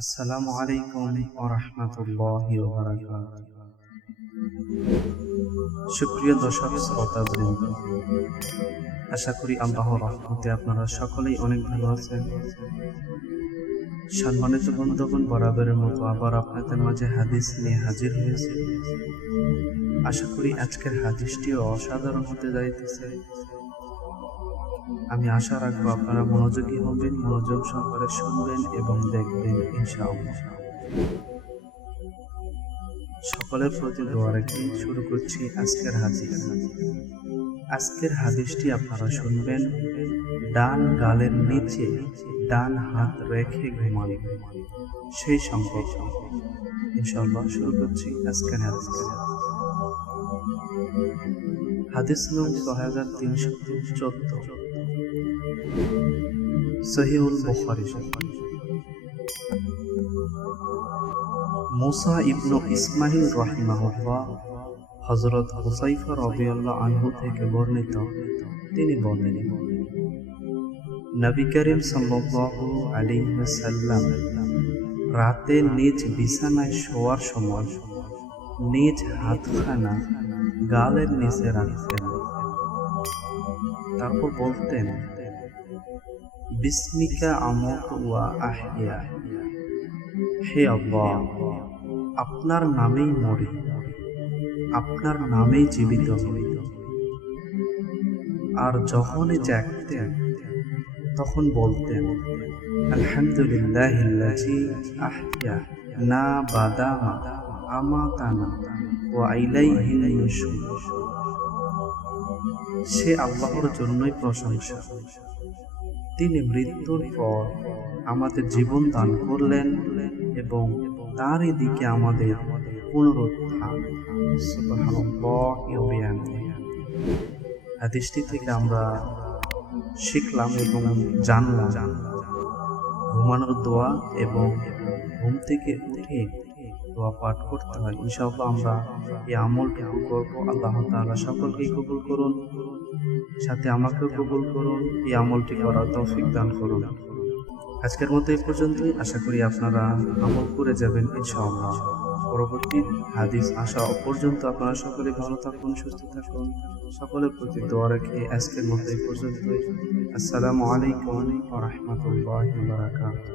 আসসালামু আলাইকুম ওয়া রাহমাতুল্লাহি ওয়া বারাকাতুহু। সুপ্রিয় দর্শক শ্রোতাবৃন্দ, আশা করি আল্লাহর রহমতে আপনারা সকলেই অনেক ভালো আছেন। সম্মানিত বন্ধুগণ, বরাবরের মতো আবার আপনাদের মাঝে হাদিস নিয়ে হাজির হয়েছে। আশা করি আজকের হাদিসটিও অসাধারণ হতে যাইতেছে। আমি আশা রাখবো আপনারা মনোযোগী হবেন, মনোযোগ সহকারে শুনবেন এবং দেখবেন ইনশাআল্লাহ। সকলের প্রতি দোয়া রেখে শুরু করছি আজকের হাদিস। আজকের হাদিসটি আপনারা শুনবেন, ডান গালের নিচে ডান হাত রেখে ঘুমান, সেই সম্পর্ক ইনশাআল্লাহ শুরু করছি আজকের হাদিস। হাদিস নম্বর 6314, সহিহুল বুখারী। মুসা ইবনু ইসমাইল রাহিমাহুল্লাহ হযরত হুযায়ফা রাদিয়াল্লাহু আনহু থেকে বর্ণিত, তিনি বলেন, নবী করিম সাল্লাল্লাহু আলাইহি ওয়াসাল্লাম রাতে নিজ বিছানায় শোয়ার সময় নিজ হাতখানা গালের নিচে রাখতেন। তারপর বলতেন, বিসমিকা আমুতু ওয়া আহইয়া, হে আল্লাহ, আপনার নামেই মরি, আপনার নামেই জীবিত হই। আর যখনই জাগতেন তখন বলতেন, আলহামদুলিল্লাহিল্লাযী আহইয়ানা বাদামা আমাতানা ওয়া ইলাইহিন নুশুর। সে আল্লাহর জন্যই প্রশংসা, তিনি মৃত্যুর পর আমাদের জীবন দান করলেন এবং তারই দিকে আমাদের পুনরুত্থান। সুবহানাল্লাহি ওয়া বিহামদিহি। হাদিসটি থেকে আমরা শিখলাম এবং জানলাম ঘুমানোর দোয়া এবং ঘুম থেকে উঠে দোয়া পাঠ করতে হয়। ইনশাআল্লাহ আমরা এই আমলটি করব। আল্লাহ তাআলা সকলকেই কবুল করুন, সাথে আমাকেও কবুল করুন, এই আমলটি করার তৌফিক দান করুন। আজকের মতো এই পর্যন্তই। আশা করি আপনারা আমল করে যাবেন ইনশাআল্লাহ। পরবর্তী হাদিস আসা পর্যন্ত আপনারা সকলে ভালো থাকুন, সুস্থ থাকুন। সকলের প্রতি দোয়া রেখে আজকের মতো এই পর্যন্তই। আসসালামু আলাইকুম ওয়া রাহমাতুল্লাহি ওয়া বারাকাতুহু।